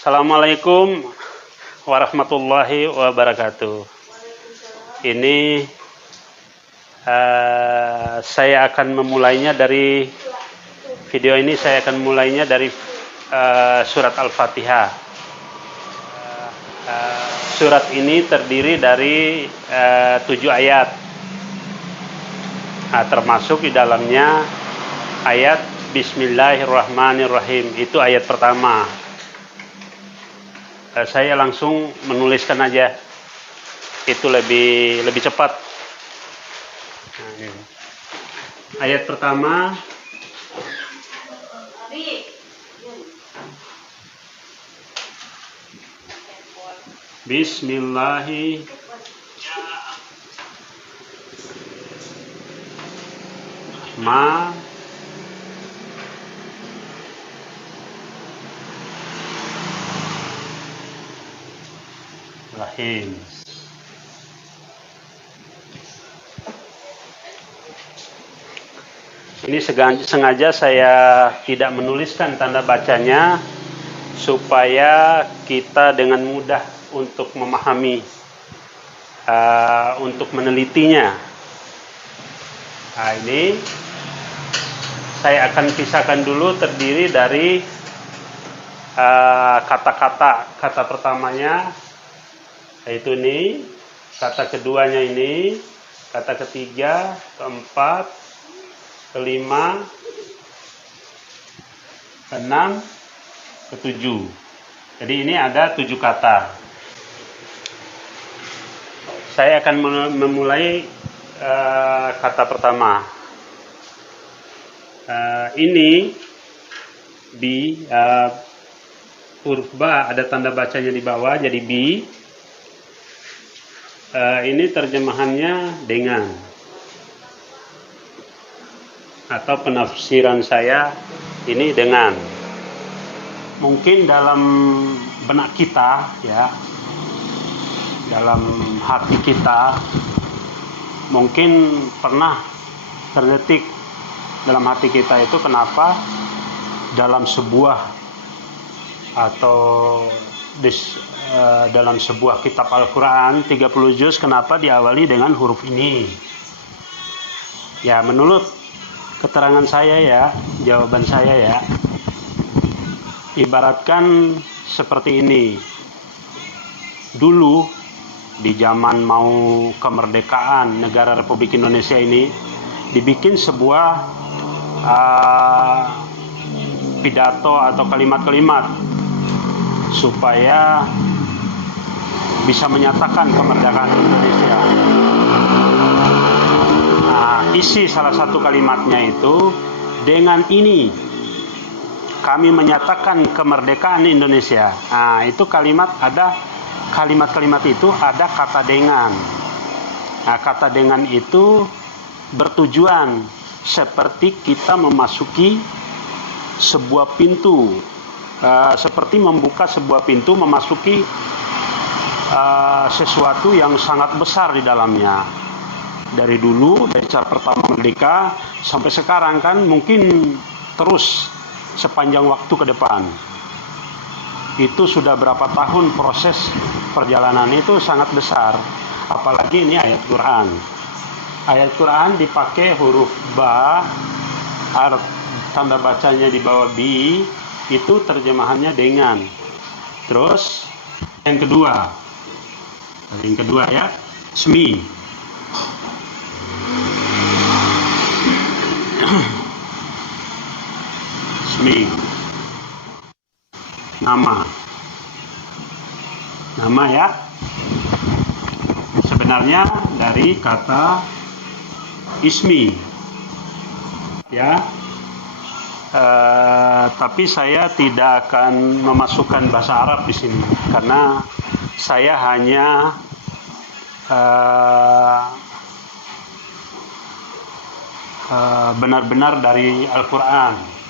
Assalamualaikum warahmatullahi wabarakatuh. Ini saya akan memulainya dari video ini. Saya akan mulainya dari surat Al-Fatihah. Surat ini terdiri dari 7 ayat. Termasuk di dalamnya ayat Bismillahirrahmanirrahim. Itu ayat pertama. Saya langsung menuliskan aja, itu lebih cepat. Ayat pertama, Bismillahirrahmanirrahim. Ini sengaja saya tidak menuliskan tanda bacanya supaya kita dengan mudah untuk memahami, untuk menelitinya. Ini saya akan pisahkan dulu, terdiri dari kata-kata. Kata pertamanya yaitu ini, kata keduanya ini, kata ketiga, keempat, kelima, keenam, ketujuh. Jadi ini ada 7 kata. Saya akan memulai kata pertama. Ini bi, huruf ba ada tanda bacanya di bawah, jadi bi. Ini terjemahannya dengan, atau penafsiran saya ini dengan. Mungkin dalam benak kita, ya, dalam hati kita, mungkin pernah terdetik dalam hati kita itu, kenapa dalam sebuah atau dalam sebuah kitab Al-Quran 30 juz, kenapa diawali dengan huruf ini? Ya, menurut keterangan saya ya, jawaban saya ya, ibaratkan seperti ini. Dulu di zaman mau kemerdekaan negara Republik Indonesia ini, dibikin sebuah pidato atau kalimat-kalimat supaya bisa menyatakan kemerdekaan Indonesia. Isi salah satu kalimatnya itu, dengan ini kami menyatakan kemerdekaan Indonesia. Itu kalimat itu ada kata dengan. Kata dengan itu bertujuan seperti kita memasuki sebuah pintu, seperti membuka sebuah pintu, memasuki sesuatu yang sangat besar di dalamnya. Dari dulu, dari saat pertama merdeka sampai sekarang kan, mungkin terus sepanjang waktu ke depan. Itu sudah berapa tahun proses perjalanan itu sangat besar. Apalagi ini ayat Quran. Ayat Quran dipakai huruf ba, tanda bacanya di bawah bi, itu terjemahannya dengan. Terus yang kedua ya, ismi. Ismi, nama ya, sebenarnya dari kata ismi ya. Tapi saya tidak akan memasukkan bahasa Arab di sini, karena saya hanya benar-benar dari Al-Quran.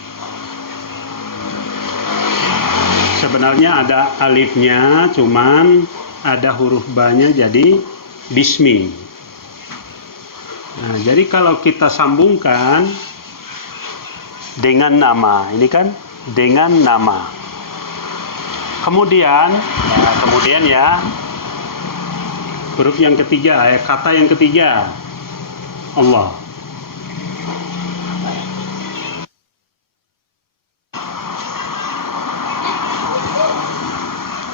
Sebenarnya ada alifnya, cuman ada huruf ba-nya, jadi bismi. Jadi kalau kita sambungkan dengan nama, ini kan dengan nama. Kemudian ya, huruf yang ketiga, kata yang ketiga, Allah.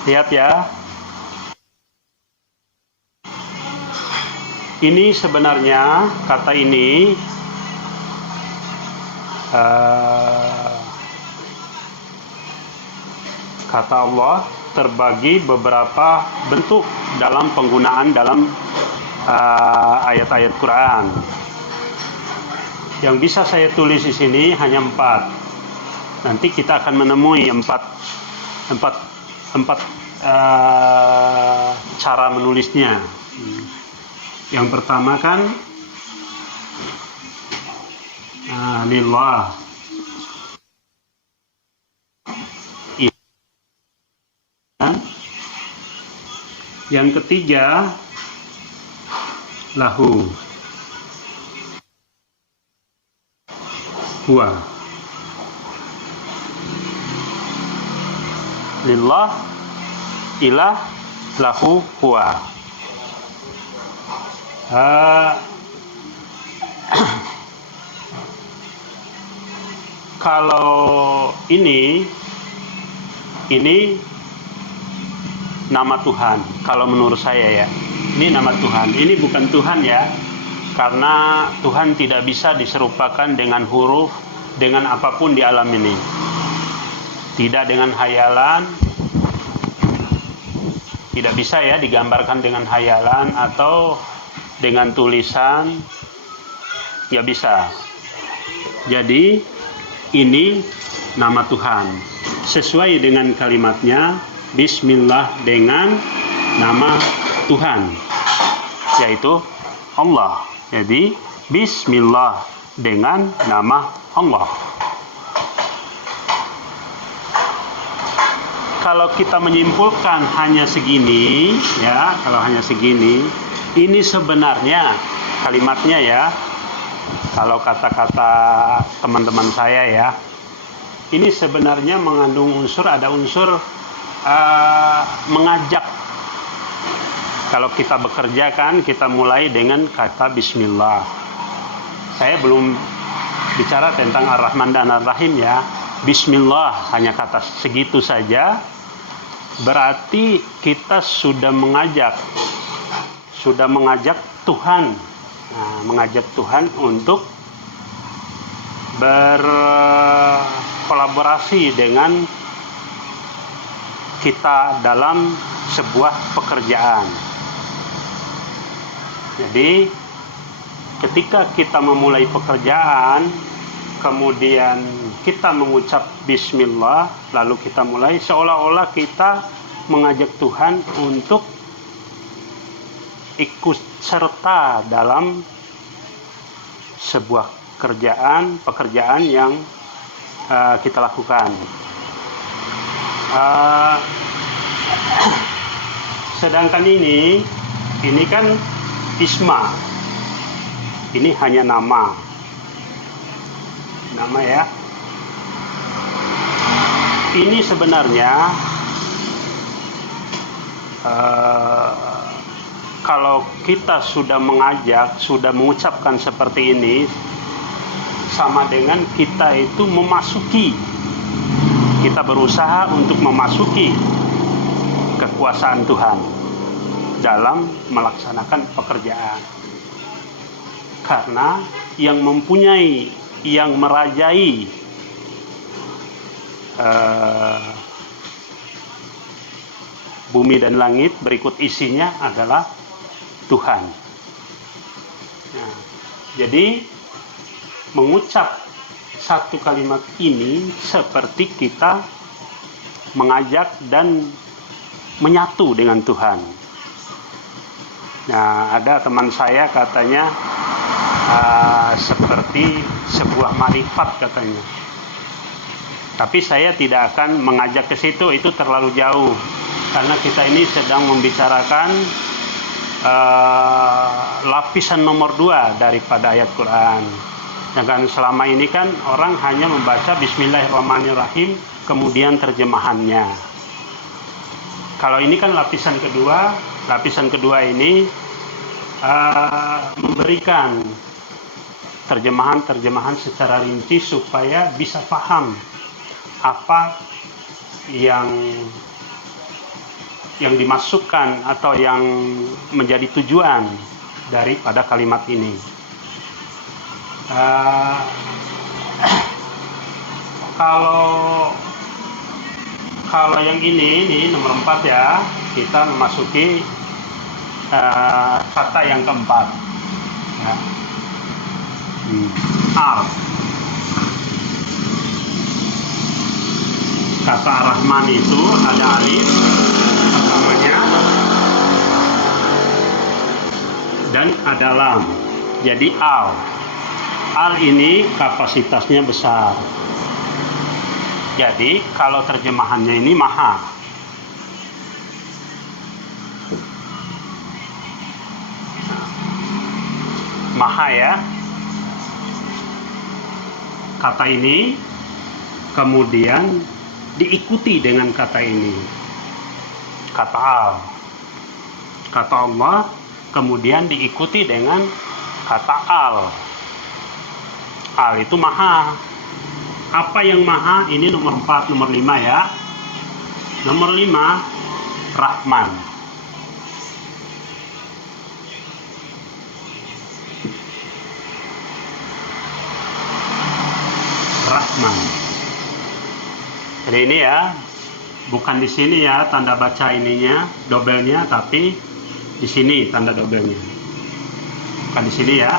Lihat ya, ini sebenarnya kata ini kata Allah terbagi beberapa bentuk dalam penggunaan dalam ayat-ayat Quran. Yang bisa saya tulis di sini hanya 4. Nanti kita akan menemui empat cara menulisnya. Yang pertama kan lillah. Yang ketiga lahu, huwa. Lillah, ilah, lahu, huwa. Kalau ini nama Tuhan. Kalau menurut saya ya, ini nama Tuhan. Ini bukan Tuhan ya, karena Tuhan tidak bisa diserupakan dengan huruf, dengan apapun di alam ini. Tidak dengan hayalan, tidak bisa ya digambarkan dengan hayalan atau dengan tulisan, ya bisa. Jadi ini nama Tuhan sesuai dengan kalimatnya, Bismillah, dengan nama Tuhan, yaitu Allah. Jadi Bismillah dengan nama Allah. Kalau kita menyimpulkan hanya segini ya, ini sebenarnya kalimatnya ya, kalau kata-kata teman-teman saya ya, ini sebenarnya mengandung ada unsur mengajak. Kalau kita bekerja kan kita mulai dengan kata Bismillah. Saya belum bicara tentang Ar-Rahman dan Ar-Rahim ya. Bismillah hanya kata segitu saja, berarti kita sudah mengajak Tuhan, mengajak Tuhan untuk berkolaborasi dengan kita dalam sebuah pekerjaan. Jadi ketika kita memulai pekerjaan, kemudian kita mengucap Bismillah, lalu kita mulai, seolah-olah kita mengajak Tuhan untuk ikut serta dalam sebuah pekerjaan yang kita lakukan. Sedangkan ini kan isma, ini hanya nama ya. Ini sebenarnya kalau kita sudah mengajak, sudah mengucapkan seperti ini, sama dengan kita itu memasuki, kita berusaha untuk memasuki kekuasaan Tuhan dalam melaksanakan pekerjaan. Karena yang mempunyai, yang merajai bumi dan langit berikut isinya adalah Tuhan. Nah, jadi mengucap satu kalimat ini seperti kita mengajak dan menyatu dengan Tuhan. Nah, ada teman saya katanya seperti sebuah marifat katanya. Tapi saya tidak akan mengajak ke situ, itu terlalu jauh. Karena kita ini sedang membicarakan lapisan nomor 2 daripada ayat Quran. Sedangkan selama ini kan orang hanya membaca Bismillahirrahmanirrahim, kemudian terjemahannya. Kalau ini kan lapisan kedua ini memberikan terjemahan secara rinci supaya bisa paham apa yang dimasukkan atau yang menjadi tujuan daripada kalimat ini. Kalau yang ini nomor 4 ya, kita memasuki kata yang keempat ya. Al. Kata Ar-Rahman itu ada alif pertamanya dan ada lam, jadi al. Al ini kapasitasnya besar. Jadi kalau terjemahannya ini maha. Maha ya. Kata ini kemudian diikuti dengan kata ini. Kata al. Kata Allah kemudian diikuti dengan kata al. Al itu maha. Apa yang maha? Ini nomor 4, nomor 5 ya. Nomor 5, Rahman. Rahman. Jadi ini ya, bukan di sini ya tanda baca ininya, dobelnya, tapi di sini tanda dobelnya. Bukan di sini ya.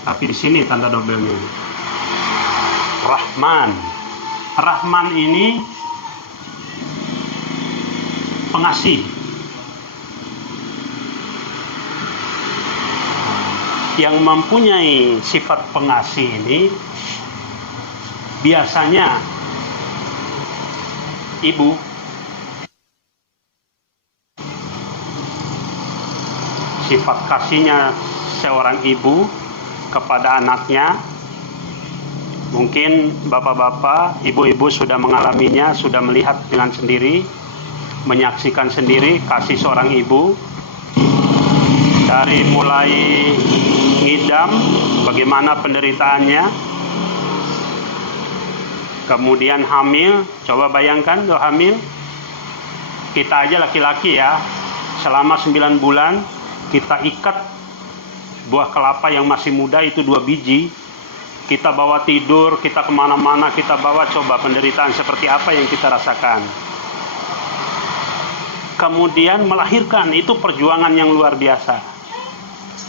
Tapi di sini tanda dobelnya. Rahman. Rahman ini pengasih. Yang mempunyai sifat pengasih ini biasanya ibu. Sifat kasihnya seorang ibu kepada anaknya, mungkin bapak-bapak, ibu-ibu sudah mengalaminya, sudah melihat dengan sendiri, menyaksikan sendiri kasih seorang ibu, dari mulai ngidam, bagaimana penderitaannya, kemudian hamil. Coba bayangkan lo hamil, kita aja laki-laki ya, selama 9 bulan kita ikat buah kelapa yang masih muda itu 2 biji, kita bawa tidur, kita kemana-mana, kita bawa. Coba penderitaan seperti apa yang kita rasakan. Kemudian melahirkan, itu perjuangan yang luar biasa.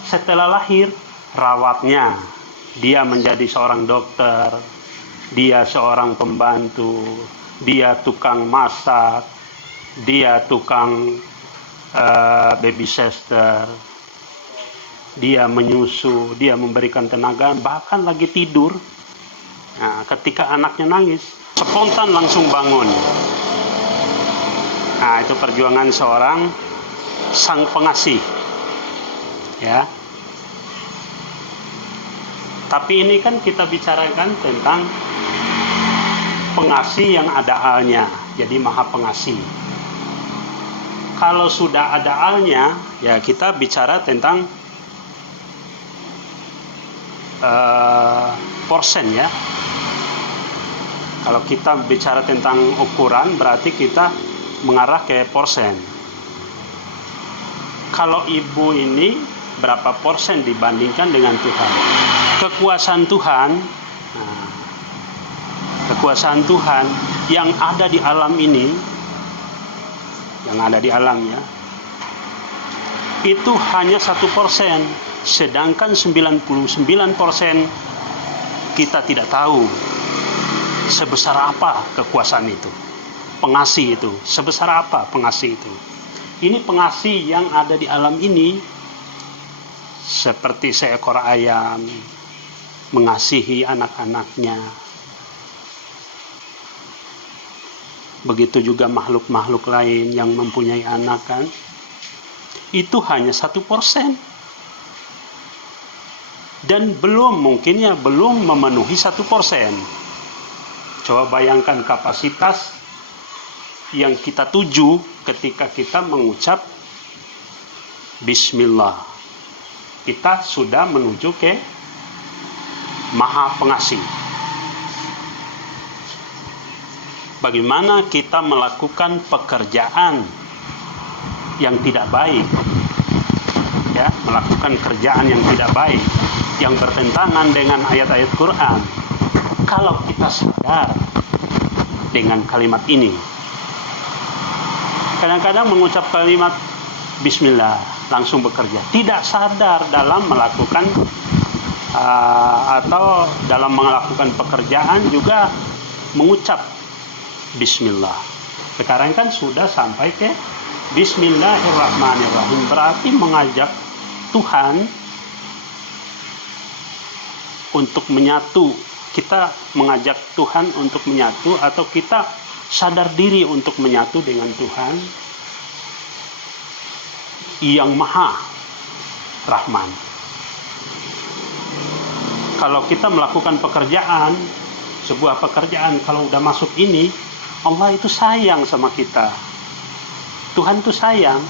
Setelah lahir, rawatnya, dia menjadi seorang dokter, dia seorang pembantu, dia tukang masak, dia tukang baby sister, dia menyusu, dia memberikan tenaga, bahkan lagi tidur. Nah, ketika anaknya nangis, spontan langsung bangun. Nah, itu perjuangan seorang sang pengasih. Ya. Tapi ini kan kita bicarakan tentang pengasih yang ada alnya, jadi maha pengasih. Kalau sudah ada alnya, ya kita bicara tentang porsen ya. Kalau kita bicara tentang ukuran, berarti kita mengarah ke porsen. Kalau ibu ini berapa porsen dibandingkan dengan Tuhan? Kekuasaan Tuhan, kekuasaan Tuhan yang ada di alam ini, yang ada di alamnya, itu hanya 1%. Sedangkan 99% kita tidak tahu sebesar apa kekuasaan itu, pengasih itu, sebesar apa pengasih itu. Ini pengasih yang ada di alam ini, seperti seekor ayam mengasihi anak-anaknya. Begitu juga makhluk-makhluk lain yang mempunyai anak kan, itu hanya 1%. Dan belum memenuhi 1%. Coba bayangkan kapasitas yang kita tuju ketika kita mengucap Bismillah. Kita sudah menuju ke Maha Pengasih. Bagaimana kita melakukan pekerjaan yang tidak baik, ya, melakukan kerjaan yang tidak baik, yang bertentangan dengan ayat-ayat Quran. Kalau kita sadar dengan kalimat ini, kadang-kadang mengucap kalimat Bismillah langsung bekerja, tidak sadar dalam melakukan atau dalam melakukan pekerjaan juga mengucap Bismillah. Sekarang kan sudah sampai ke Bismillahirrahmanirrahim, berarti mengajak Tuhan untuk menyatu. Kita mengajak Tuhan untuk menyatu, atau kita sadar diri untuk menyatu dengan Tuhan yang Maha Rahman. Kalau kita melakukan pekerjaan, sebuah pekerjaan, kalau udah masuk ini, Allah itu sayang sama kita. Tuhan itu sayang.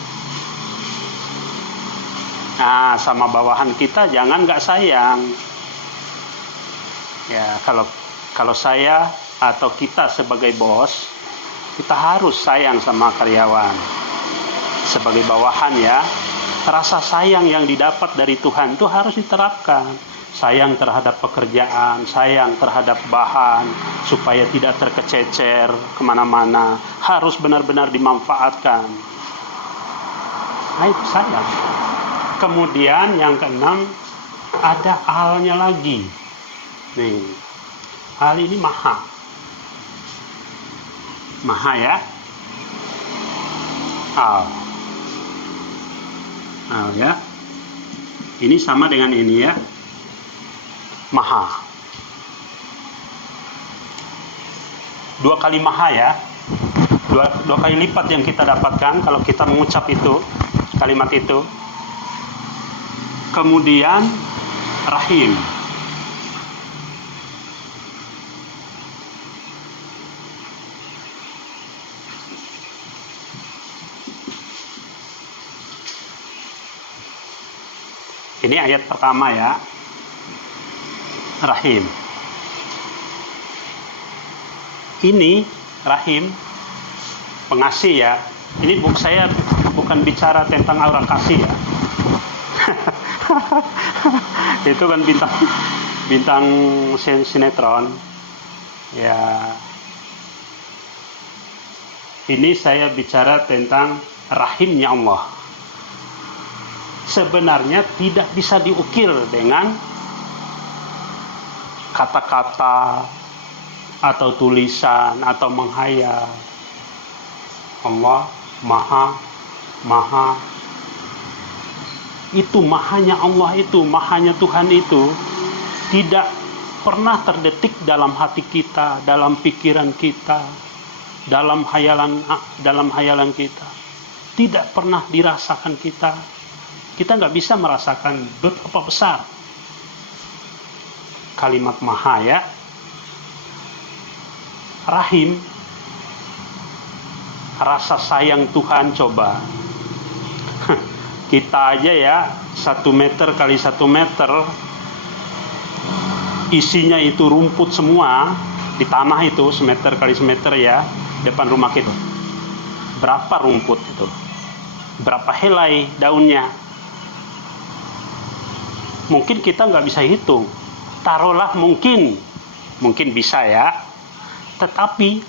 Nah, sama bawahan kita jangan nggak sayang. Ya, kalau saya atau kita sebagai bos, kita harus sayang sama karyawan. Sebagai bawahan ya, rasa sayang yang didapat dari Tuhan itu harus diterapkan. Sayang terhadap pekerjaan, sayang terhadap bahan, supaya tidak terkececer kemana-mana, harus benar-benar dimanfaatkan. Nah, itu sayang. Kemudian yang keenam, ada alnya lagi. Nih, al ini maha. Maha ya. Al ya. Ini sama dengan ini ya. Maha. Dua kali maha ya. Dua kali lipat yang kita dapatkan kalau kita mengucap itu, kalimat itu. Kemudian rahim. Ini ayat pertama ya. Rahim. Ini rahim, pengasih ya. Ini saya bukan bicara tentang aura kasih ya. Itu kan bintang sinetron ya. Ini saya bicara tentang rahimnya Allah. Sebenarnya tidak bisa diukir dengan kata-kata atau tulisan atau menghayal. Allah maha. Itu mahanya Allah, itu mahanya Tuhan itu tidak pernah terdetik dalam hati kita, dalam pikiran kita, dalam hayalan kita. Tidak pernah dirasakan kita. Kita nggak bisa merasakan betapa besar kalimat maha ya. Rahim, rasa sayang Tuhan. Coba kita aja ya, 1 meter kali 1 meter, isinya itu rumput semua di tanah itu, semeter kali semeter ya, depan rumah kita. Berapa rumput itu? Berapa helai daunnya? Mungkin kita nggak bisa hitung. Taruhlah mungkin bisa ya. Tetapi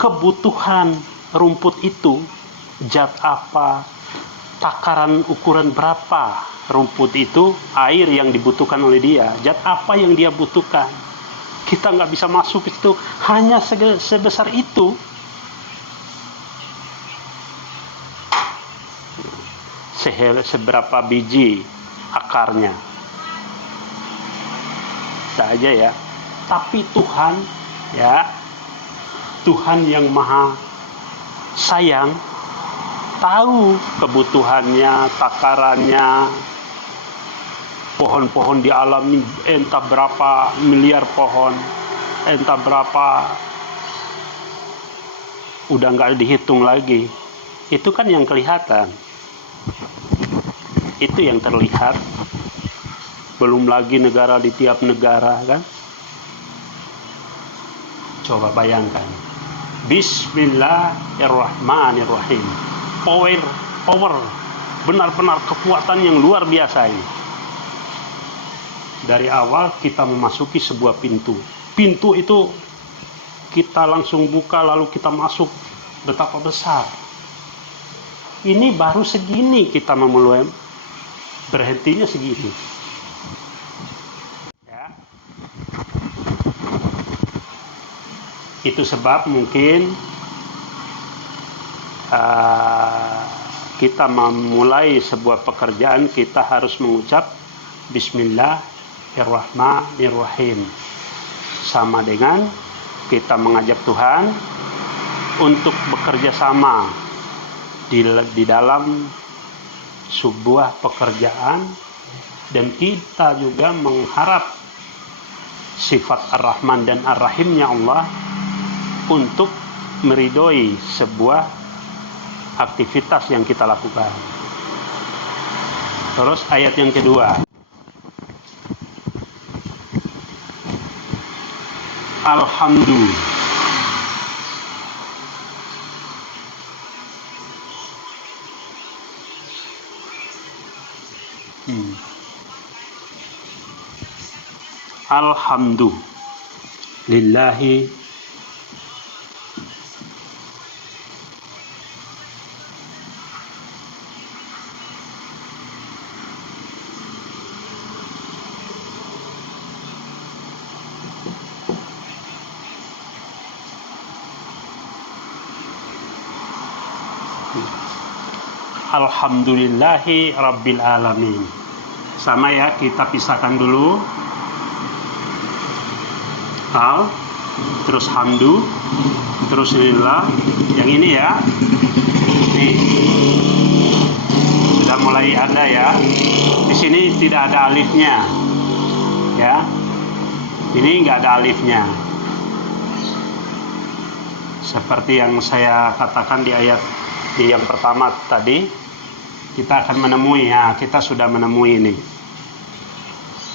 kebutuhan rumput itu, zat apa, takaran ukuran berapa rumput itu, air yang dibutuhkan oleh dia, zat apa yang dia butuhkan, kita nggak bisa masuk ke situ. Hanya sebesar itu. Seberapa biji akarnya saja ya. Tapi Tuhan ya, Tuhan yang maha sayang, tahu kebutuhannya, takarannya. Pohon-pohon di alam ini entah berapa miliar pohon, entah berapa udah nggak dihitung lagi. Itu kan yang kelihatan, itu yang terlihat. Belum lagi negara di tiap negara kan. Coba bayangkan. Bismillahirrahmanirrahim. Power, benar-benar kekuatan yang luar biasa ini. Dari awal kita memasuki sebuah pintu. Pintu itu kita langsung buka lalu kita masuk. Betapa besar. Ini baru segini kita memulai, berhentinya segini. Ya. Itu sebab mungkin kita memulai sebuah pekerjaan, kita harus mengucap Bismillahirrahmanirrahim. Sama dengan kita mengajak Tuhan untuk bekerja sama di dalam sebuah pekerjaan, dan kita juga mengharap sifat Ar-Rahman dan Ar-Rahimnya Allah untuk meridhoi sebuah aktivitas yang kita lakukan. Terus ayat yang kedua, Alhamdulillah. Alhamdulillahi Alhamdulillahi Rabbil Alamin. Sama ya, kita pisahkan dulu. Al, terus hamdu, terus lillah. Yang ini ya. Nih. Sudah mulai ada ya. Di sini tidak ada alifnya. Ya. Ini enggak ada alifnya. Seperti yang saya katakan di ayat yang pertama tadi, kita akan menemui, ya, kita sudah menemui ini.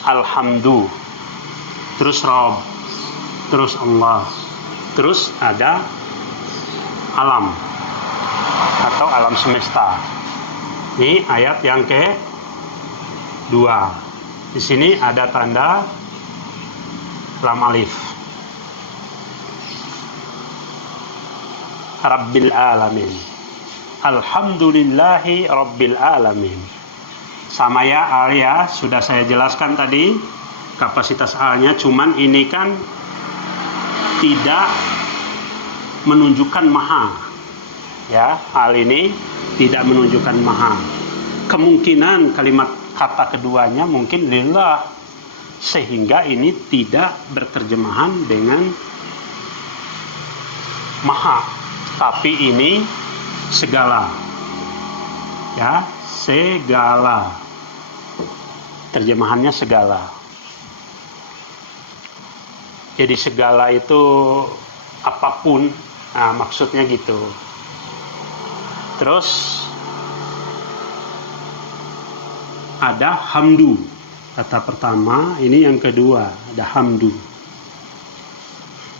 Alhamdulillah, terus Rabb, terus Allah, terus ada alam atau alam semesta. Ini ayat yang kedua. Di sini ada tanda lam alif. Rabbil alamin. Alhamdulillahi Rabbil Alamin. Sama ya, al ya, sudah saya jelaskan tadi kapasitas alnya, cuman ini kan tidak menunjukkan maha. Ya, al ini tidak menunjukkan maha. Kemungkinan kalimat kata keduanya mungkin lillah, sehingga ini tidak berterjemahan dengan maha, tapi ini segala, ya, segala, terjemahannya segala. Jadi segala itu apapun, nah, maksudnya gitu. Terus ada hamdu, kata pertama, ini yang kedua ada hamdu.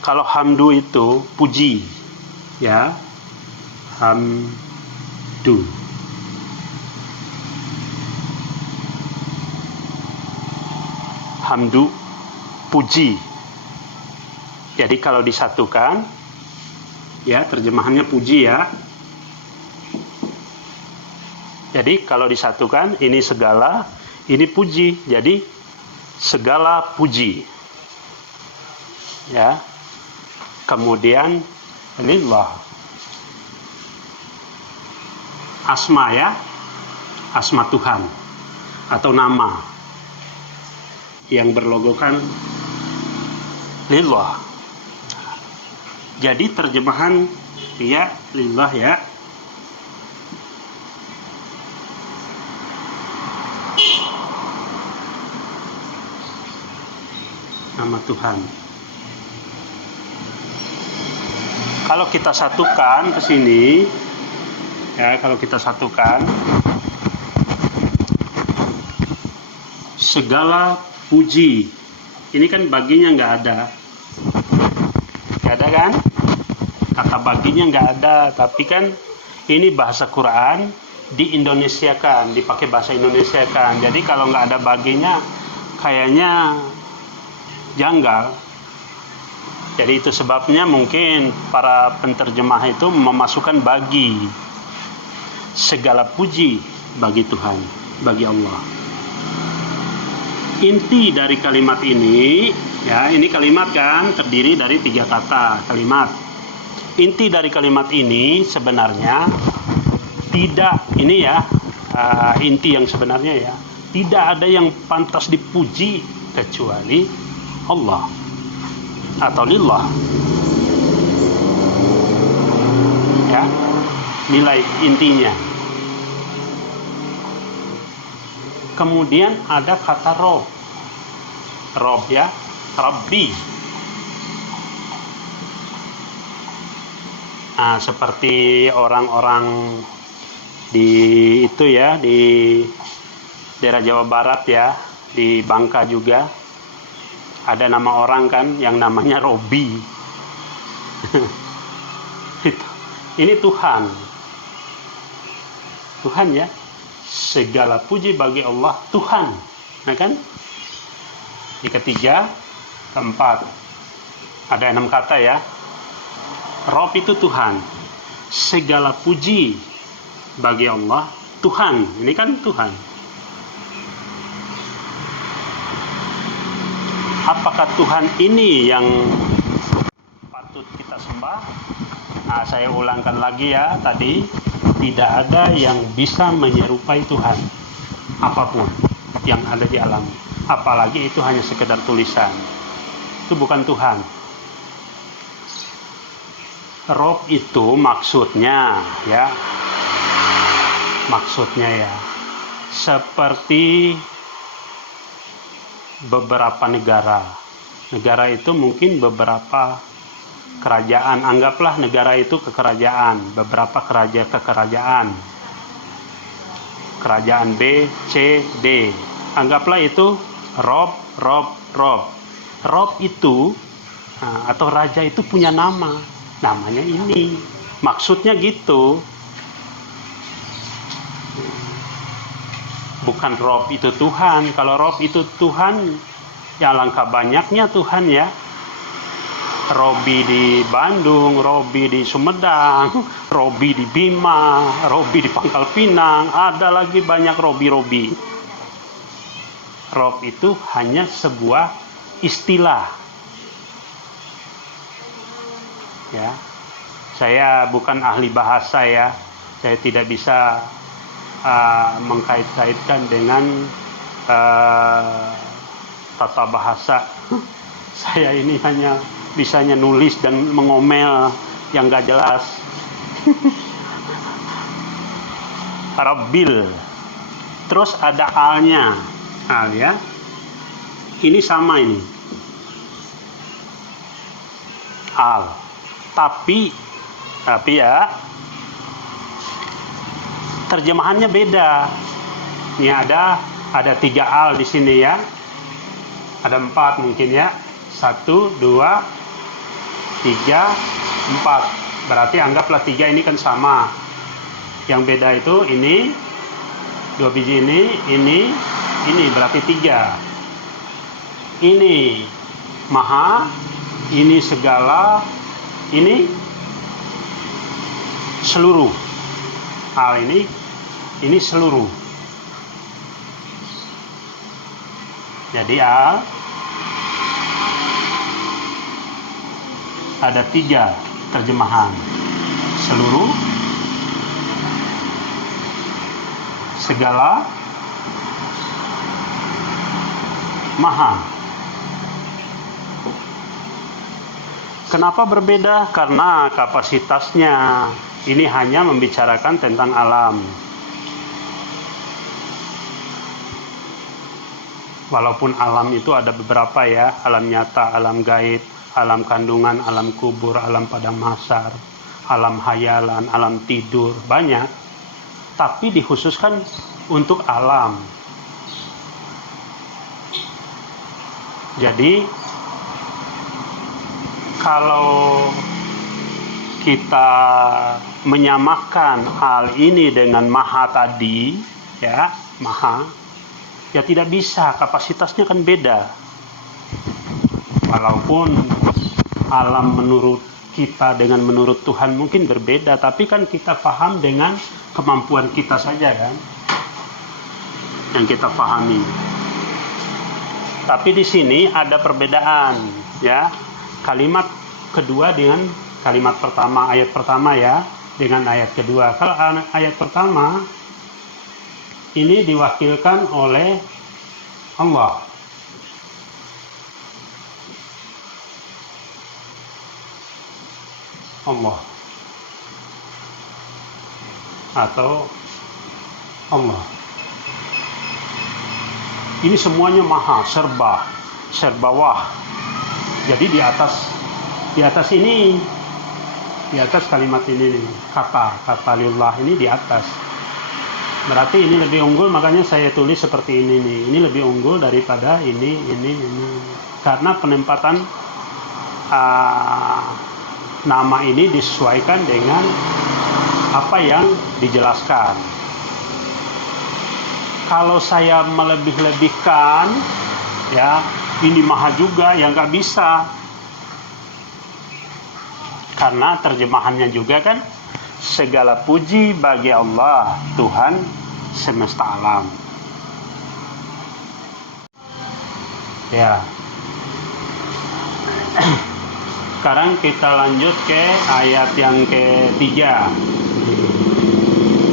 Kalau hamdu itu puji, ya. Hamdu. Hamdu, puji. Jadi kalau disatukan, ya, terjemahannya puji ya. Jadi kalau disatukan, ini segala, ini puji. Jadi segala puji. Ya. Kemudian lillah. Asma ya, asma Tuhan atau nama yang berlogokan lillah. Jadi terjemahan ya lillah ya. Nama Tuhan. Kalau kita satukan ke sini, ya, kalau kita satukan, segala puji, ini kan baginya nggak ada kan? Kata baginya nggak ada, tapi kan ini bahasa Quran di-Indonesiakan, dipakai bahasa Indonesia kan. Jadi kalau nggak ada baginya, kayaknya janggal. Jadi itu sebabnya mungkin para penterjemah itu memasukkan bagi. Segala puji bagi Tuhan, bagi Allah. Inti dari kalimat ini, ya, ini kalimat kan terdiri dari 3 kata kalimat. Inti dari kalimat ini sebenarnya tidak, ini ya, inti yang sebenarnya ya, tidak ada yang pantas dipuji kecuali Allah atau lillah, ya, nilai intinya. Kemudian ada kata Rob ya, Rabbi. Nah, seperti orang-orang di itu ya, di daerah Jawa Barat ya, di Bangka juga ada nama orang kan yang namanya Robi. Ini Tuhan ya, segala puji bagi Allah Tuhan, nah kan? Di ketiga, keempat, ada 6 kata ya. Rob itu Tuhan, segala puji bagi Allah Tuhan, ini kan Tuhan. Apakah Tuhan ini yang patut kita sembah? Nah, saya ulangkan lagi ya tadi, tidak ada yang bisa menyerupai Tuhan apapun yang ada di alam, apalagi itu hanya sekedar tulisan. Itu bukan Tuhan. Rob itu maksudnya ya, seperti beberapa negara itu mungkin beberapa kerajaan, anggaplah negara itu kekerajaan, beberapa kerajaan B, C, D, anggaplah itu Rob itu atau raja itu punya namanya ini, maksudnya gitu. Bukan Rob itu Tuhan. Kalau Rob itu Tuhan, ya alangkah banyaknya Tuhan ya. Robi di Bandung, Robi di Sumedang, Robi di Bima, Robi di Pangkal Pinang, ada lagi banyak Robi. Rob itu hanya sebuah istilah. Ya, saya bukan ahli bahasa ya, saya tidak bisa mengkait-kaitkan dengan tata bahasa. Saya ini hanya bisanya nulis dan mengomel yang gak jelas. Rabbil, terus ada alnya, al ya, ini sama ini al, tapi ya terjemahannya beda. Ini ada 3 al di sini ya. Ada 4 mungkin ya. 1, 2, 3, 4. Berarti anggaplah 3 ini kan sama. Yang beda itu ini 2 biji ini berarti 3. Ini maha, ini segala, ini seluruh. Al ini seluruh. Jadi al ada 3 terjemahan. Seluruh, segala, maha. Kenapa berbeda? Karena kapasitasnya. Ini hanya membicarakan tentang alam. Walaupun alam itu ada beberapa ya, alam nyata, alam gaib, alam kandungan, alam kubur, alam padang mahsyar, alam hayalan, alam tidur, banyak. Tapi dikhususkan untuk alam. Jadi kalau kita menyamakan hal ini dengan maha tadi, ya, maha, ya tidak bisa, kapasitasnya kan beda. Walaupun alam menurut kita dengan menurut Tuhan mungkin berbeda, tapi kan kita paham dengan kemampuan kita saja kan, yang kita pahami. Tapi di sini ada perbedaan, ya, kalimat kedua dengan kalimat pertama, ayat pertama ya, dengan ayat kedua. Kalau ayat pertama ini diwakilkan oleh Allah. Allah atau Allah. Ini semuanya maha, serba wah. Jadi di atas ini, di atas kalimat ini, kata lillah ini di atas. Berarti ini lebih unggul, makanya saya tulis seperti ini nih. Ini lebih unggul daripada ini. Karena penempatan nama ini disesuaikan dengan apa yang dijelaskan. Kalau saya melebih-lebihkan, ya, ini maha juga, ya nggak bisa. Karena terjemahannya juga kan, segala puji bagi Allah, Tuhan semesta alam. Ya. Sekarang kita lanjut ke ayat yang ketiga.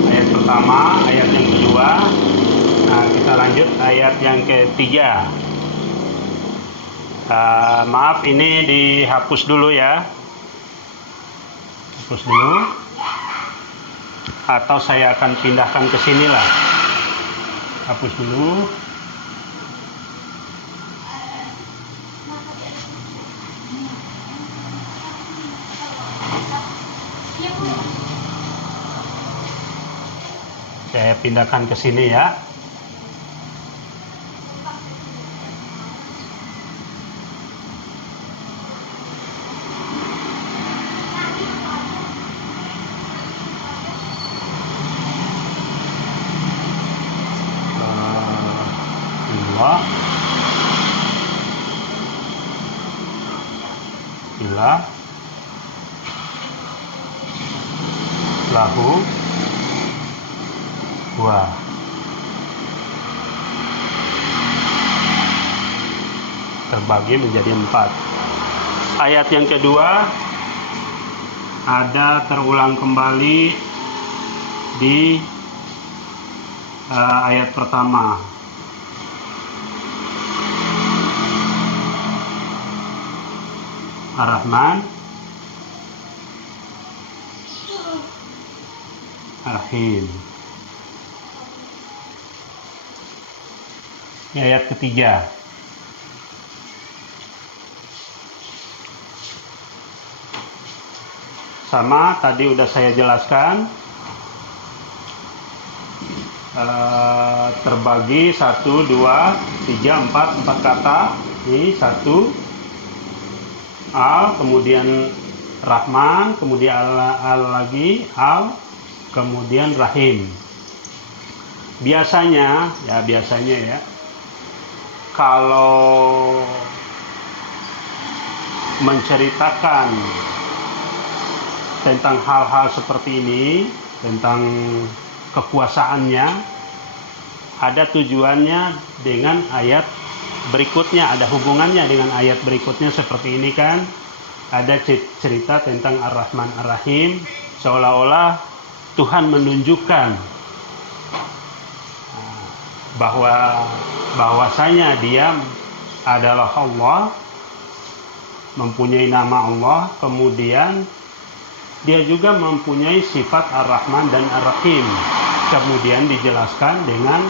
Ayat pertama, ayat yang kedua. Nah, kita lanjut ayat yang ketiga. Maaf, ini dihapus dulu ya. Hapus dulu. Atau saya akan pindahkan ke sini lah. Hapus dulu. Saya pindahkan ke sini ya. Bila lahu wa terbagi menjadi 4. Ayat yang kedua ada terulang kembali di ayat pertama. Ar-Rahman Ar-Rahim. Ini ayat ketiga. Sama tadi udah saya jelaskan, terbagi 1, 2, 3, 4 kata. Ini 1 Al, kemudian Rahman, kemudian Al lagi, Al, kemudian Rahim. Biasanya ya, kalau menceritakan tentang hal-hal seperti ini, tentang kekuasaannya, ada tujuannya dengan ayat berikutnya, ada hubungannya dengan ayat berikutnya seperti ini kan. Ada cerita tentang Ar-Rahman Ar-Rahim, seolah-olah Tuhan menunjukkan bahwasanya dia adalah Allah, mempunyai nama Allah, kemudian dia juga mempunyai sifat Ar-Rahman dan Ar-Rahim. Kemudian dijelaskan dengan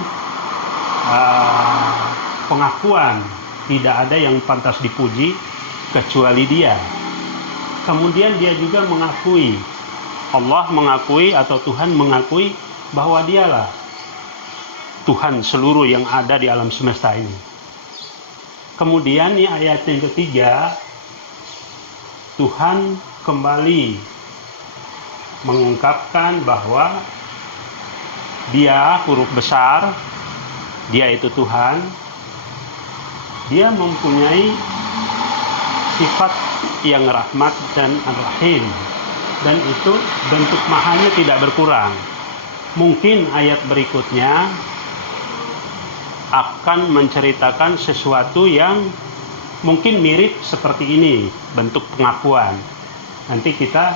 pengakuan tidak ada yang pantas dipuji kecuali Dia. Kemudian Dia juga mengakui, Allah mengakui atau Tuhan mengakui bahwa Dialah Tuhan seluruh yang ada di alam semesta ini. Kemudian di ayat yang ketiga, Tuhan kembali mengungkapkan bahwa Dia huruf besar, Dia itu Tuhan, Dia mempunyai sifat yang rahmat dan rahim, dan itu bentuk mahanya tidak berkurang. Mungkin ayat berikutnya akan menceritakan sesuatu yang mungkin mirip seperti ini, bentuk pengakuan. Nanti kita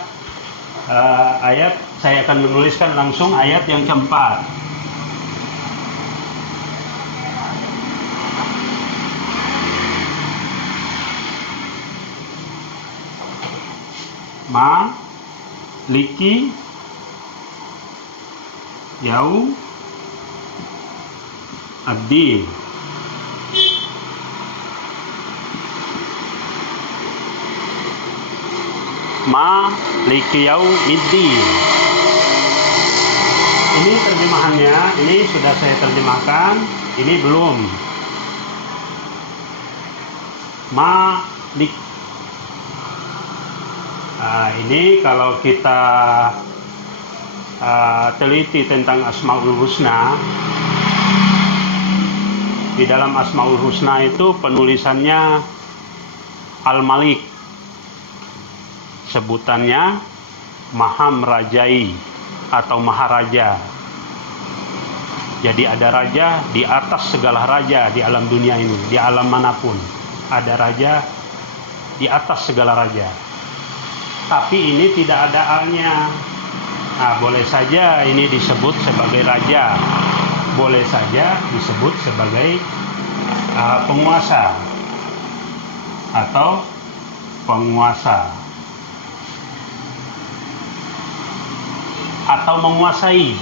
saya akan menuliskan langsung ayat yang keempat. Maliki Yaum Ad-Din. Maliki Yaumiddin. Ini terjemahannya, ini sudah saya terjemahkan, ini belum. Malik. Ini kalau kita teliti tentang Asmaul Husna, di dalam Asmaul Husna itu penulisannya Al-Malik, sebutannya Maha Merajai atau Maharaja. Jadi ada raja di atas segala raja di alam dunia ini, di alam manapun ada raja di atas segala raja. Tapi ini tidak ada alnya. Boleh saja ini disebut sebagai raja, boleh saja disebut sebagai penguasa atau penguasa atau menguasai.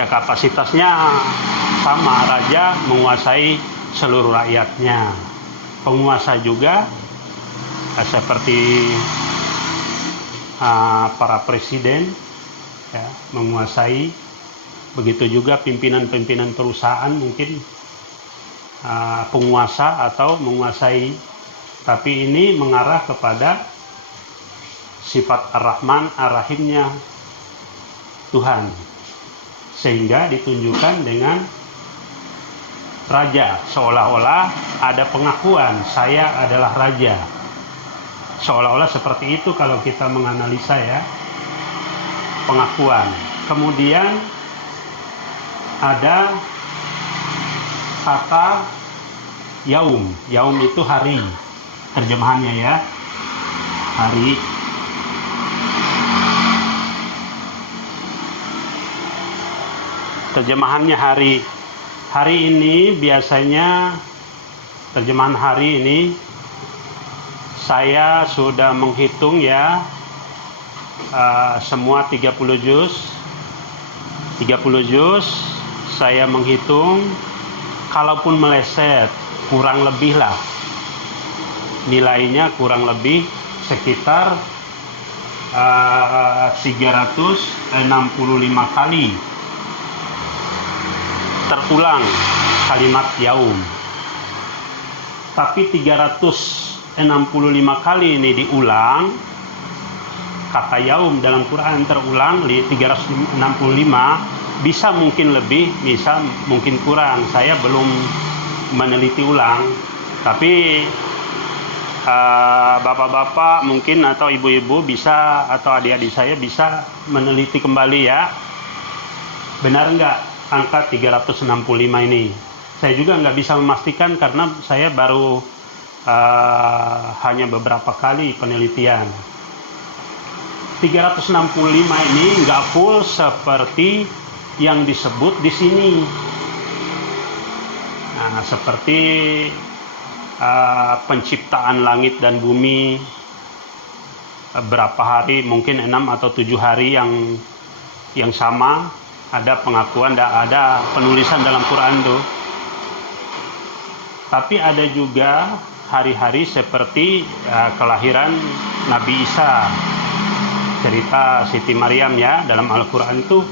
Ya, kapasitasnya sama, raja menguasai seluruh rakyatnya, penguasa juga seperti para presiden ya, menguasai. Begitu juga pimpinan-pimpinan perusahaan mungkin penguasa atau menguasai. Tapi ini mengarah kepada sifat Ar-Rahman Ar-Rahimnya Tuhan, sehingga ditunjukkan dengan raja, seolah-olah ada pengakuan saya adalah raja, seolah-olah seperti itu kalau kita menganalisa ya, pengakuan. Kemudian ada kata yaum. Yaum itu hari, terjemahannya ya, hari. Terjemahannya hari. Hari ini biasanya terjemahan hari ini saya sudah menghitung ya, semua 30 juz. 30 juz saya menghitung, kalaupun meleset kurang lebih lah nilainya, kurang lebih sekitar 365 kali terulang kalimat yaum. Tapi 365 kali ini diulang, kata yaum dalam Quran terulang di 365, bisa mungkin lebih, bisa mungkin kurang. Saya belum meneliti ulang, tapi bapak-bapak mungkin atau ibu-ibu bisa, atau adik-adik saya bisa meneliti kembali ya, benar enggak angka 365 ini. Saya juga nggak bisa memastikan karena saya baru hanya beberapa kali penelitian. 365 ini nggak full seperti yang disebut di sini. Nah, seperti penciptaan langit dan bumi, berapa hari, mungkin 6 atau 7 hari yang sama. Ada pengakuan, ada penulisan dalam Quran tuh. Tapi ada juga hari-hari seperti kelahiran Nabi Isa. Cerita Siti Maryam ya dalam Al-Quran itu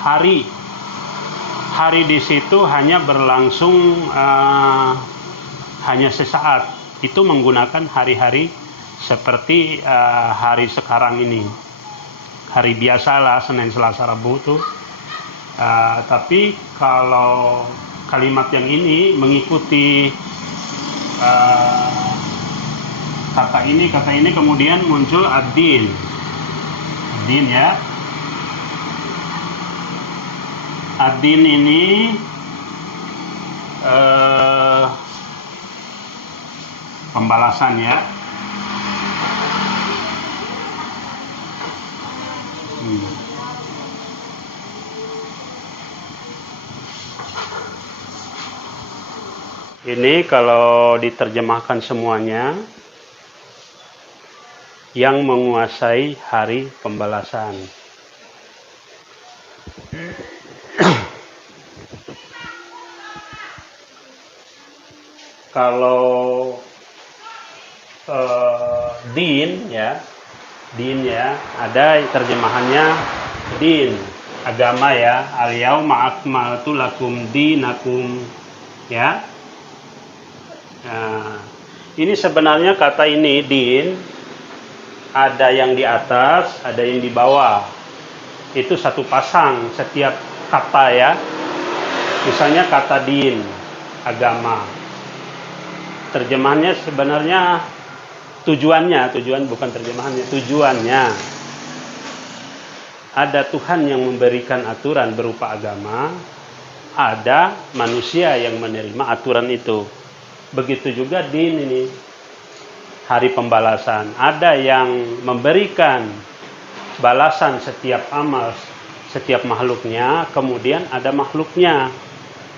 hari di situ hanya berlangsung hanya sesaat. Itu menggunakan hari-hari seperti hari sekarang ini, hari biasalah Senin, Selasa, Rabu tuh. Tapi kalau kalimat yang ini mengikuti kata ini kemudian muncul ad-din ya. Ad-din ini pembalasan ya. Ini kalau diterjemahkan semuanya, yang menguasai hari pembalasan. Kalau din ya, ada terjemahannya din, agama ya. Al-yauma akmaltu lakum dinakum ya. Nah, ini sebenarnya kata ini din ada yang di atas, ada yang di bawah. Itu satu pasang setiap kata ya. Misalnya kata din, agama. Terjemahannya sebenarnya tujuan bukan terjemahannya, tujuannya. Ada Tuhan yang memberikan aturan berupa agama, ada manusia yang menerima aturan itu. Begitu juga din ini, hari pembalasan. Ada yang memberikan balasan setiap amal, setiap makhluknya, kemudian ada makhluknya.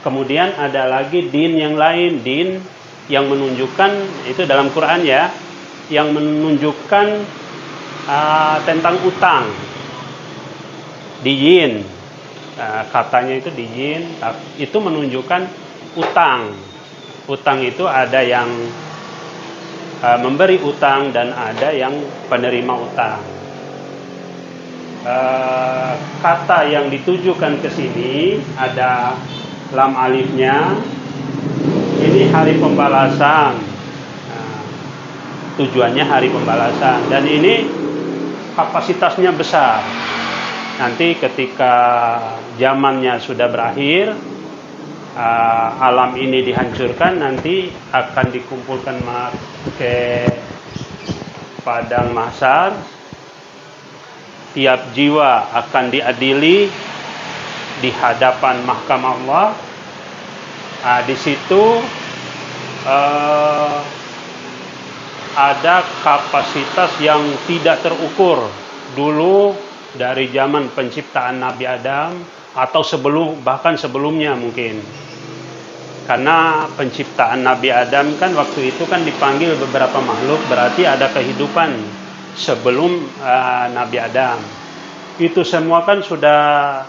Kemudian ada lagi din yang lain, din yang menunjukkan, itu dalam Quran ya, yang menunjukkan tentang utang. Diyin, katanya itu diyin, itu menunjukkan utang. Utang itu ada yang memberi utang dan ada yang penerima utang. Kata yang ditujukan ke sini ada lam alifnya. Ini hari pembalasan. Tujuannya hari pembalasan dan ini kapasitasnya besar. Nanti ketika zamannya sudah berakhir, alam ini dihancurkan, nanti akan dikumpulkan ke padang mahsyar. Tiap jiwa akan diadili di hadapan mahkamah Allah. Di situ ada kapasitas yang tidak terukur dulu dari zaman penciptaan Nabi Adam atau bahkan sebelumnya mungkin. Karena penciptaan Nabi Adam kan waktu itu kan dipanggil beberapa makhluk, berarti ada kehidupan sebelum Nabi Adam. Itu semua kan sudah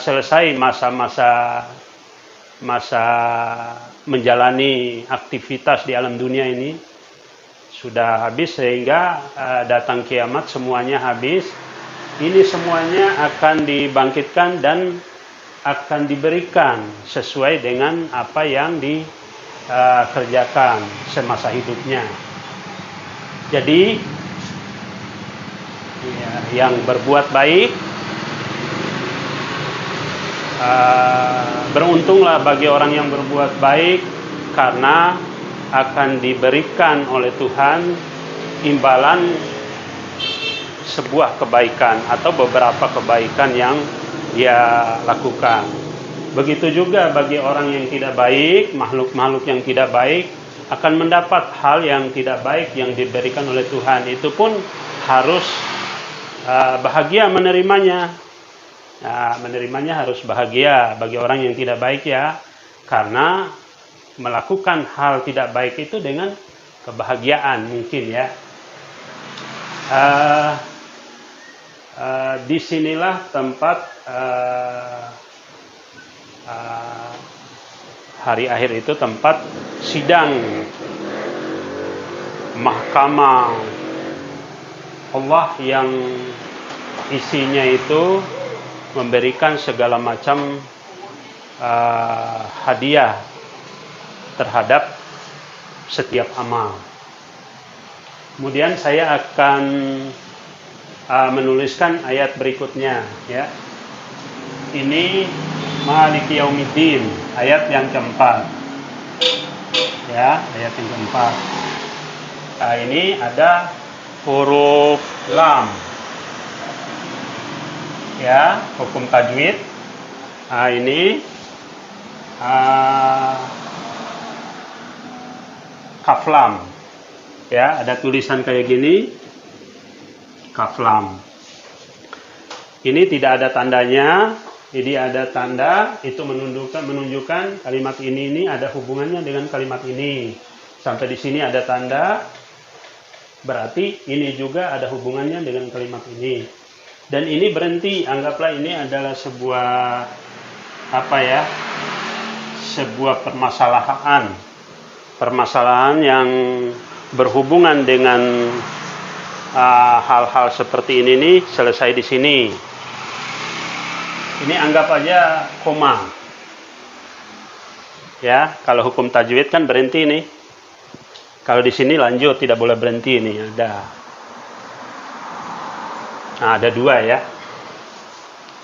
selesai masa menjalani aktivitas di alam dunia ini, sudah habis sehingga datang kiamat semuanya habis. Ini semuanya akan dibangkitkan dan akan diberikan sesuai dengan apa yang dikerjakan semasa hidupnya. Jadi yang berbuat baik, beruntunglah bagi orang yang berbuat baik, karena akan diberikan oleh Tuhan imbalan sebuah kebaikan atau beberapa kebaikan yang dia lakukan. Begitu juga bagi orang yang tidak baik, makhluk-makhluk yang tidak baik akan mendapat hal yang tidak baik yang diberikan oleh Tuhan. Itu pun harus bahagia menerimanya. Menerimanya harus bahagia bagi orang yang tidak baik ya, karena melakukan hal tidak baik itu dengan kebahagiaan mungkin ya. Disinilah tempat Hari akhir itu tempat sidang mahkamah Allah yang isinya itu memberikan segala macam hadiah terhadap setiap amal. Kemudian saya akan menuliskan ayat berikutnya, ya. Ini Maliki Yaumiddin, ayat yang keempat. Ya, ayat yang keempat. Nah, ini ada huruf lam. Ya, hukum tajwid. Nah, ini kaf lam. Ya, ada tulisan kayak gini. Kaf lam. Ini tidak ada tandanya. Jadi ada tanda itu menunjukkan kalimat ini ada hubungannya dengan kalimat ini. Sampai di sini ada tanda, berarti ini juga ada hubungannya dengan kalimat ini. Dan ini berhenti, anggaplah ini adalah sebuah sebuah permasalahan yang berhubungan dengan hal-hal seperti ini nih, selesai di sini. Ini anggap aja koma. Ya, kalau hukum tajwid kan berhenti nih. Kalau di sini lanjut, tidak boleh berhenti nih, ada. Nah, ada dua ya.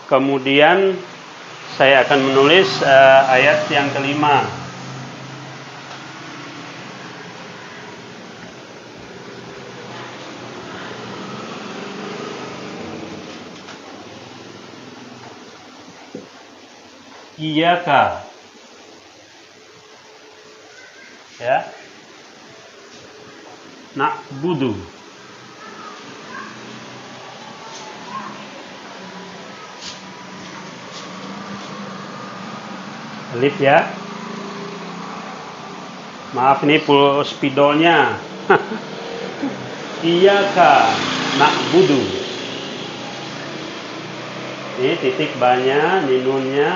Kemudian saya akan menulis ayat yang kelima. Iyaka, ya, na'budu, alif ya, maaf ini spidolnya. Iyaka na'budu, ini titik banyak, ini nunnya.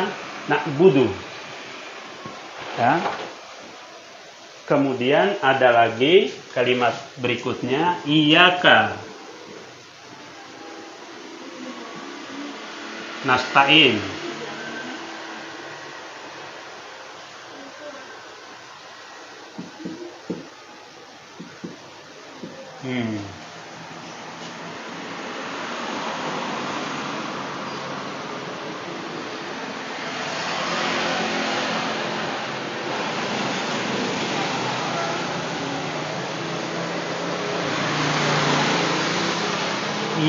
Na'budu, ya. Kemudian ada lagi kalimat berikutnya, iyaka nasta'in.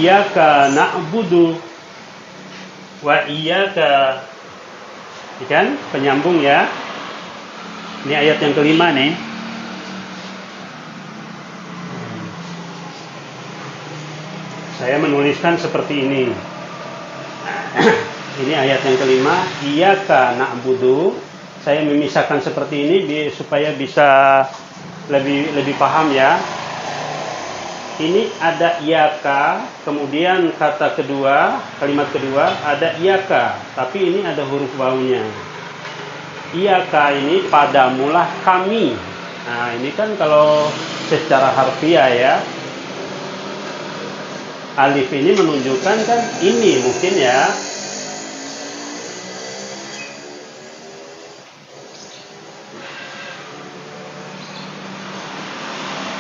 Iyyaka na'budu wa iyyaka, kan penyambung ya. Ini ayat yang kelima nih. Saya menuliskan seperti ini. Ini ayat yang kelima, iyyaka na'budu. Saya memisahkan seperti ini supaya bisa lebih paham ya. Ini ada iyaka, kemudian kata kedua, kalimat kedua ada iyaka, tapi ini ada huruf wawunya. Iyaka ini padamulah kami. Nah, ini kan kalau secara harfiah ya. Alif ini menunjukkan kan ini mungkin ya.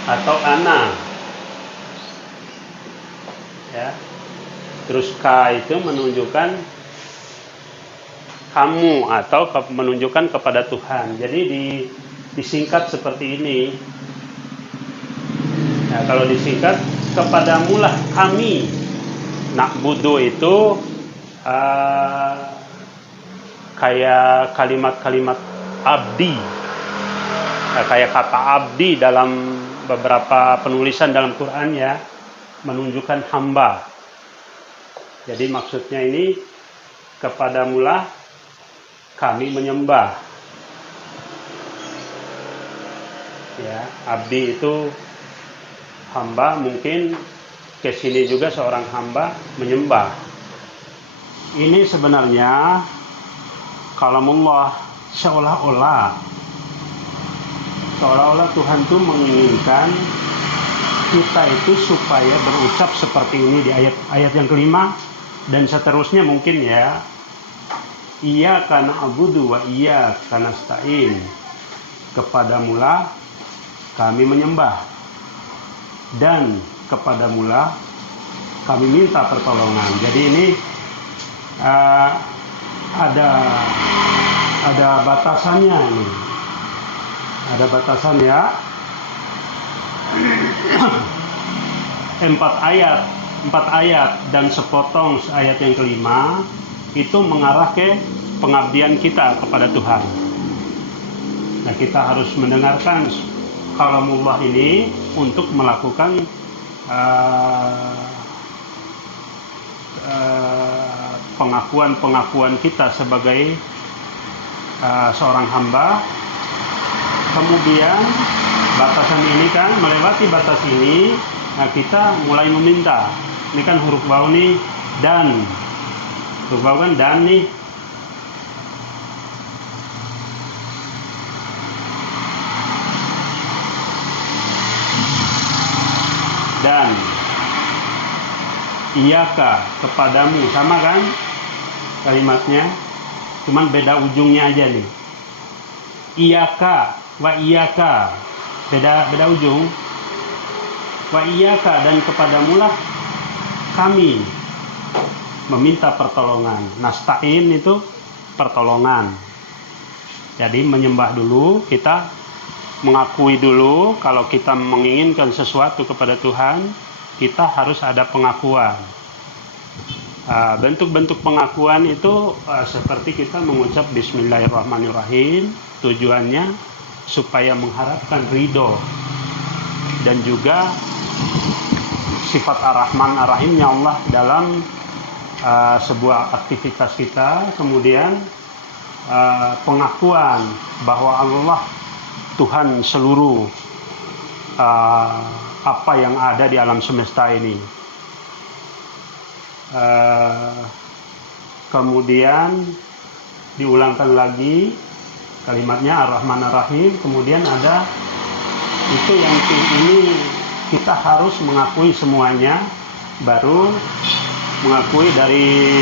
Atau ana. Ya. Terus K itu menunjukkan kamu atau menunjukkan kepada Tuhan. Jadi disingkat seperti ini. Nah, kalau disingkat kepadamulah kami. Na'budu itu kayak kalimat-kalimat abdi. Kayak kata abdi dalam beberapa penulisan dalam Quran ya. Menunjukkan hamba. Jadi maksudnya ini kepadamulah kami menyembah. Ya, abdi itu hamba, mungkin ke sini juga seorang hamba menyembah. Ini sebenarnya kalamullah seolah-olah Tuhan tuh menginginkan kita itu supaya berucap seperti ini di ayat yang kelima dan seterusnya mungkin ya. Iyyaka na'budu wa iyyaka nasta'in. Kepadamulah kami menyembah dan kepadamulah kami minta pertolongan. Jadi ini ada batasannya ini. Ada batasan ya. 4 ayat dan sepotong ayat yang kelima itu mengarah ke pengabdian kita kepada Tuhan. Nah, kita harus mendengarkan kalamullah ini untuk melakukan pengakuan kita sebagai seorang hamba. Kemudian batasan ini kan, melewati batas ini, nah kita mulai meminta. Ini kan huruf bau nih, dan huruf bau kan dan nih. Dan iyaka, kepadamu, sama kan kalimatnya, cuman beda ujungnya aja nih. Iyaka wa iyaka, beda ujung. Wa iyaka, dan kepadamulah kami meminta pertolongan. Nasta'in itu pertolongan. Jadi menyembah dulu, kita mengakui dulu kalau kita menginginkan sesuatu kepada Tuhan, kita harus ada pengakuan. Bentuk-bentuk pengakuan itu seperti kita mengucap Bismillahirrahmanirrahim, tujuannya supaya mengharapkan ridho dan juga sifat Ar-Rahman Ar-Rahimnya Allah dalam sebuah aktivitas kita. Kemudian pengakuan bahwa Allah Tuhan seluruh apa yang ada di alam semesta ini. Kemudian diulangkan lagi kalimatnya Ar-Rahman Ar-Rahim. Kemudian ada itu yang ini kita harus mengakui semuanya, baru mengakui dari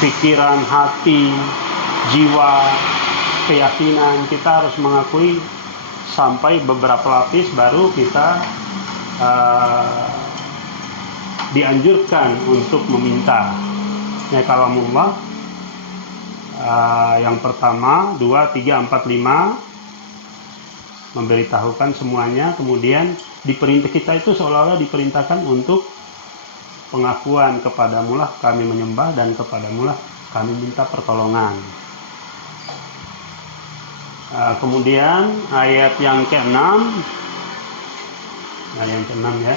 pikiran, hati, jiwa, keyakinan. Kita harus mengakui sampai beberapa lapis, baru kita dianjurkan untuk meminta. Ya, kalamullah yang pertama 2, 3, 4, 5 memberitahukan semuanya. Kemudian diperintah kita itu seolah-olah diperintahkan untuk pengakuan, kepadamulah kami menyembah dan kepadamulah kami minta pertolongan. Kemudian ayat yang ke-6, ayat yang ke-6 ya.